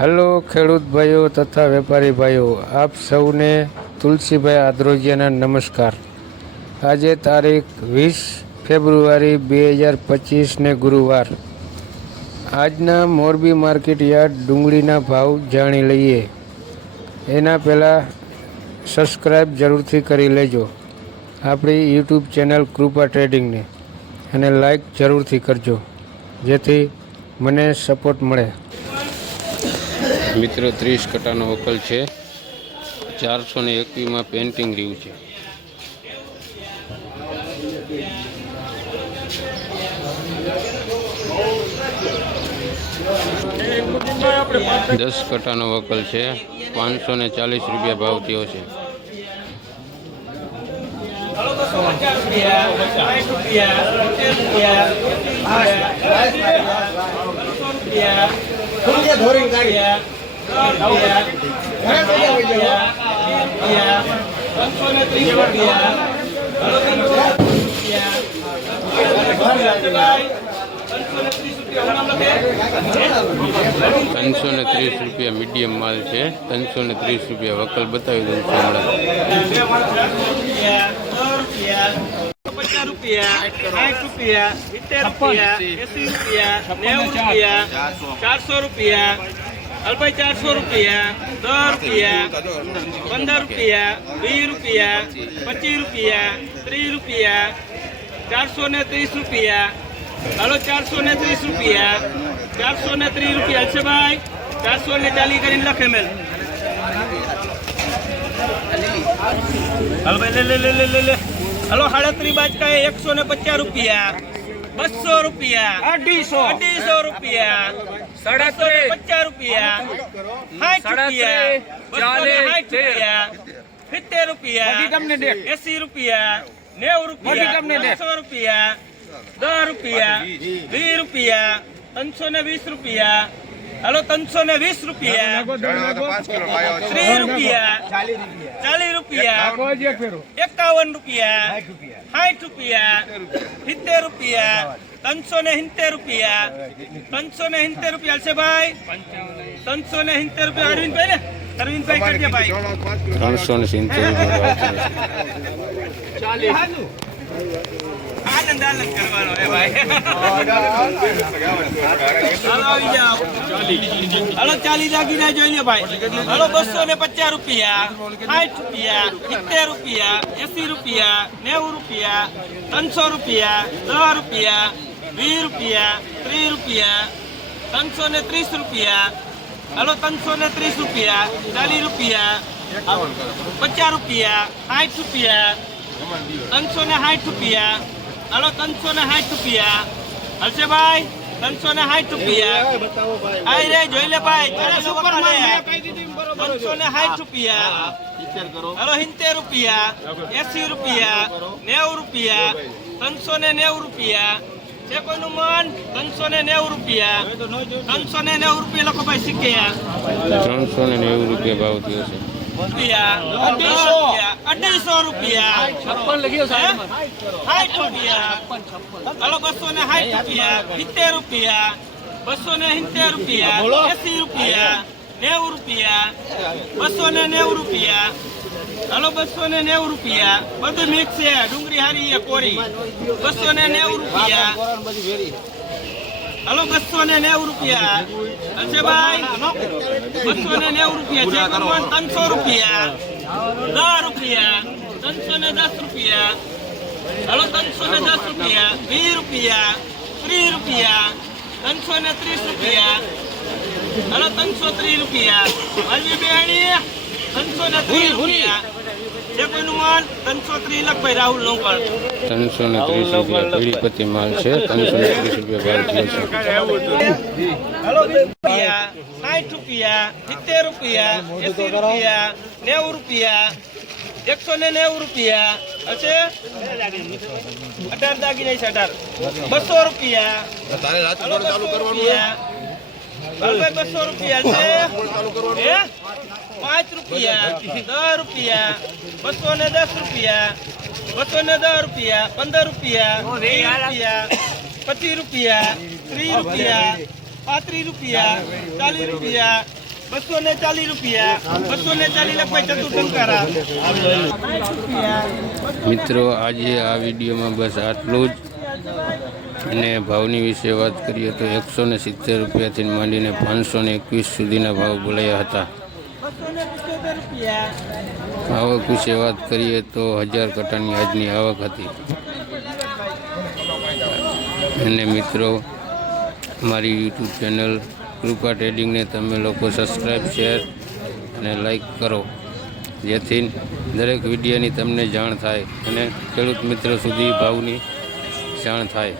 Hello ખેડૂત ભાઈઓ તથા વેપારી ભાઈઓ, આપ સૌને તુલસીભાઈ આદ્રોજિયાના નમસ્કાર. આજે તારીખ વીસ ફેબ્રુઆરી બે હજાર પચીસને ગુરુવાર. આજના મોરબી માર્કેટ યાર્ડ ડુંગળીના ભાવ જાણી લઈએ. એના પહેલાં સબસ્ક્રાઈબ જરૂરથી કરી લેજો. આપણી યુટ્યુબ ચેનલ કૃપા ટ્રેડિંગને. અને લાઈક જરૂરથી કરજો. જેથી મને સપોર્ટ મળે. મિત્રો, ત્રીસ કટાનો વકલ છે. ચારસો ને એકવીસમાં પેન્ટિંગ રહ્યું છે. દસ કટાનો વકલ છે. પાંચસો ને ચાલીસ રૂપિયા ભાવ થયો છે. ત્રણસો ને ત્રીસ રૂપિયા મીડિયમ માલ છે. ત્રણસો ને ત્રીસ રૂપિયા વકલ બતાવી દઉં છું હમણાં. રૂપિયા સાઠ રૂપિયા રૂપિયા, ચારસો રૂપિયા અલ્પાઈ ચારસો રૂપિયા, દસ રૂપિયા, પંદર રૂપિયા, વીસ રૂપિયા, પચીસ રૂપિયા, ત્રીસ રૂપિયા, ચારસો ને ત્રીસ રૂપિયા. હાલો, ચારસો ને ત્રીસ રૂપિયા. ચારસો ને ત્રીસ રૂપિયા છે ભાઈ. ચારસો ને ચાલી કરીને લખે મેલ. હલો ભાઈ, લે લે લે લે લે હલો, સાડત્રીસ બાજકા એકસો ને પચાસ રૂપિયા. બસો રૂપિયા. અઢીસો. અઢીસો રૂપિયા. સાડસો પચાસ રૂપિયા. સાઠ રૂપિયા. રૂપિયા. સિત્તેર રૂપિયા. એસી રૂપિયા. નેવું રૂપિયા. બસો રૂપિયા. દસ રૂપિયા. વીસ રૂપિયા. ત્રણસો ને વીસ રૂપિયા. હલો ત્રણસો ને વીસ રૂપિયા. ત્રીસ રૂપિયા. ચાલીસ રૂપિયા. એકાવન રૂપિયા. સાઠ રૂપિયા. સિત્તેર રૂપિયા. ત્રણસો ને સિત્તેર રૂપિયા. ત્રણસો ને સિત્તેર રૂપિયા છે ભાઈ. ત્રણસો ને સિત્તેર રૂપિયા અરવિંદભાઈ ને. અરવિંદભાઈ કરજે ભાઈ. ત્રણસો ને સિત્તેર રૂપિયા. આનંદ આનંદ કરવાનો હે ભાઈ. ભાઈ. હાલો બસો ને પચાસ રૂપિયા, સાઠ રૂપિયા, સિત્તેર રૂપિયા, એસી રૂપિયા, નેવું રૂપિયા, ત્રણસો રૂપિયા દસ રૂપિયા, વીસ રૂપિયા, ત્રીસ રૂપિયા, ત્રણસો ને ત્રીસ રૂપિયા. હાલો, ત્રણસો ને ત્રીસ રૂપિયા, ચાલીસ રૂપિયા, પચાસ રૂપિયા, સાઠ રૂપિયા, ત્રણસો ને સાઠ રૂપિયા હાલો ત્રણસો ને સાઠ રૂપિયા. હલશે ભાઈ? ત્રણસો ને સાઠ રૂપિયા. આઈ રે જોઈ લે ભાઈ તારે ત્રણસો ને સાઠ રૂપિયા. હાલો સિત્તેર રૂપિયા. એસી રૂપિયા. નેવું રૂપિયા. ત્રણસો ને નેવું રૂપિયા. છે કોઈનું મન ત્રણસો ને નેવું રૂપિયા. ત્રણસો ને નેવું રૂપિયા લોકો ભાઈ શીખ્યા ત્રણસો ને નેવું રૂપિયા ભાવ થયો છે. રૂપિયા. અઢીસો. અઢીસો રૂપિયા. છપ્પન લખ્યો સાઠ રૂપિયા. હાલો બસો ને સાઠ રૂપિયા. સિત્તેર રૂપિયા. બસો ને સિત્તેર રૂપિયા. એસી રૂપિયા. નેવું રૂપિયા. બસો ને નેવું રૂપિયા. હલો બસો ને નેવું રૂપિયા. બધું મિક્સ છે. ડુંગળી હારી કોરી. બસો ને નેવું રૂપિયા. હલો બસો ને નેવું રૂપિયા. હશે ભાઈ બસો ને નેવું રૂપિયા. જે કરવાનું ત્રણસો રૂપિયા. દસ રૂપિયા. ત્રણસો ને દસ રૂપિયા. હલો ત્રણસો ને દસ રૂપિયા. વીસ રૂપિયા. ત્રીસ રૂપિયા. ત્રણસો ને ત્રીસ રૂપિયા. હલો ત્રણસો ત્રીસ રૂપિયા. હજી બેણી ત્રણસો ને ત્રીસ રૂપિયા. ત્રણસો ત્રીસ લખ ભાઈ રાહુલનું ત્રીસ રૂપિયા પીડીપતિ માલ છે ત્રણસો ને ત્રીસ રૂપિયા ભાવ થયો છે. સાઠ રૂપિયા સિત્તેર રૂપિયા એસી રૂપિયા નેવું રૂપિયા એકસો ને નેવું રૂપિયા હશે? અઢાર દાગી છે અઢાર. બસો રૂપિયા. બસો રૂપિયા. હલભાઈ બસો રૂપિયા છે? પાંચ રૂપિયા દસ રૂપિયા બસો ને દસ રૂપિયા બસો ને દસ રૂપિયા પંદર રૂપિયા રૂપિયા પચીસ રૂપિયા ત્રીસ રૂપિયા પાંત્રીસ રૂપિયા ચાલીસ રૂપિયા બસો ને ચાલીસ રૂપિયા બસો ને ચાલીસ લખવાય ચતુર્શંકારા મિત્રો આજે આ વિડીયોમાં બસ આટલું જ. અને ભાવની વિશે વાત કરીએ તો એકસો ને સિત્તેર રૂપિયાથી માંડીને પાંચસો ને એકવીસ સુધીના ભાવ બોલાયા હતા. આવક વિશે વાત કરીએ તો હજાર કટાની આજની આવક હતી. અને મિત્રો, મારી યુટ્યુબ ચેનલ કૃપા ટ્રેડિંગને તમે લોકો સબસ્ક્રાઈબ શેર અને લાઈક કરો. જેથી દરેક વિડીયોની તમને જાણ થાય અને ખેડૂત મિત્રો સુધી ભાવની જાણ થાય.